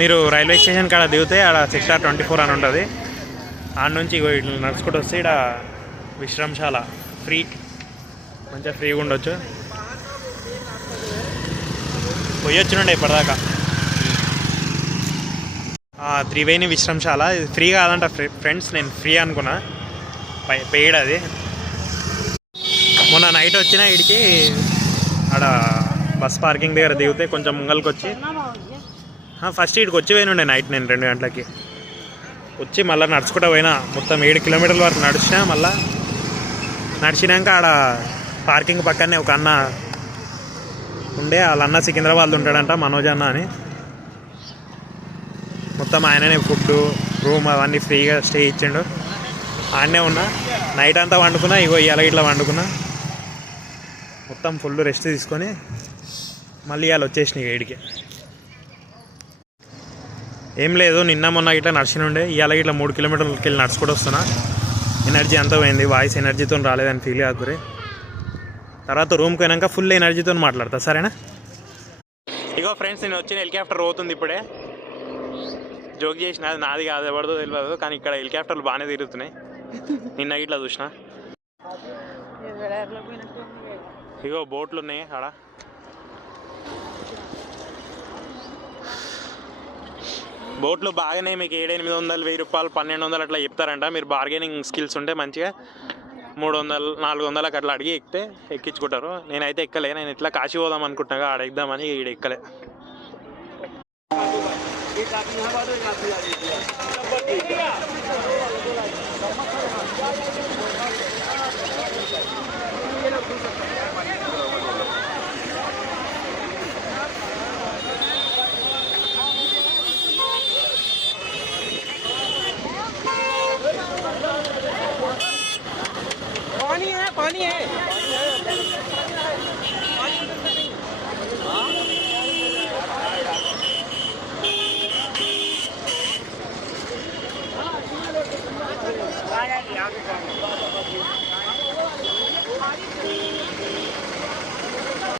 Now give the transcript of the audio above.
మీరు railway station కాడ దిగితే ఆడ సెక్టార్ 24 అని ఉంటుంది. ఆడ నుంచి ఇట్లా నడుచుకుంటూ వస్తే ఇక్కడ విశ్రమశాల ఫ్రీ, మంచిగా ఫ్రీగా ఉండొచ్చు. పోయొచ్చునండి ఇప్పటిదాకా. త్రివేణి విశ్రమశాల ఇది ఫ్రీ కాదంట ఫ్రెండ్స్, నేను ఫ్రీ అనుకున్నా, పెయిడ్ అది. మొన్న నైట్ వచ్చిన ఇడికి ఆడ బస్ పార్కింగ్ దగ్గర దిగితే కొంచెం ముంగల్కి వచ్చి ఫస్ట్ ఇక్కడికి వచ్చి పోయినుండే నైట్ నేను 2 గంటలకి వచ్చి మళ్ళీ నడుచుకుంటూ పోయినా. మొత్తం 7 కిలోమీటర్ల వరకు నడిచినా. మళ్ళీ నడిచినాక ఆడ పార్కింగ్ పక్కనే ఒక అన్న ఉండే, వాళ్ళ అన్న సికింద్రాబాద్లో ఉంటాడంట, మనోజ్ అన్న అని. మొత్తం ఆయననే ఫుడ్ రూమ్ అవన్నీ ఫ్రీగా స్టే ఇచ్చిండు. ఆడనే ఉన్నా నైట్ అంతా వండుకున్నా. ఇగో ఇవాళ ఇట్లా వండుకున్నా. మొత్తం ఫుల్ రెస్ట్ తీసుకొని మళ్ళీ ఇవాళ వచ్చేసినాయి ఏడికి. ఏం లేదు, నిన్న మొన్న ఇట్లా నడిచినుండే. ఇవాళ ఇట్లా 3 కిలోమీటర్లకి వెళ్ళి నడుచుకుంటూ వస్తున్నా. ఎనర్జీ అంతా పోయింది, వాయిస్ ఎనర్జీతో రాలేదని ఫీల్ కాకురే. తర్వాత రూమ్కి పోయినాక ఫుల్ ఎనర్జీతో మాట్లాడతా, సరేనా? ఇగో ఫ్రెండ్స్, నేను వచ్చిన హెలికాప్టర్ పోతుంది ఇప్పుడే. జోక్ చేసిన, అది నాది కాదు, ఎవరిదో తెలియదు. కానీ ఇక్కడ హెలికాప్టర్లు బాగానే తిరుగుతున్నాయి. నిన్న ఇట్లా చూసిన. ఇగో బోట్లు ఉన్నాయి ఆడ. బోట్లు బాగానే మీకు 700-800, 1000 రూపాయలు, 1200 అట్లా చెప్తారంట. మీరు బార్గెనింగ్ స్కిల్స్ ఉంటే మంచిగా 300-400 అట్లా అడిగి ఎక్కితే ఎక్కించుకుంటారు. నేనైతే ఎక్కలే, నేను ఇట్లా కాశీ పోదాం అనుకుంటున్నా, ఆడ ఎక్కుదామని ఈడ ఎక్కలే. पानी है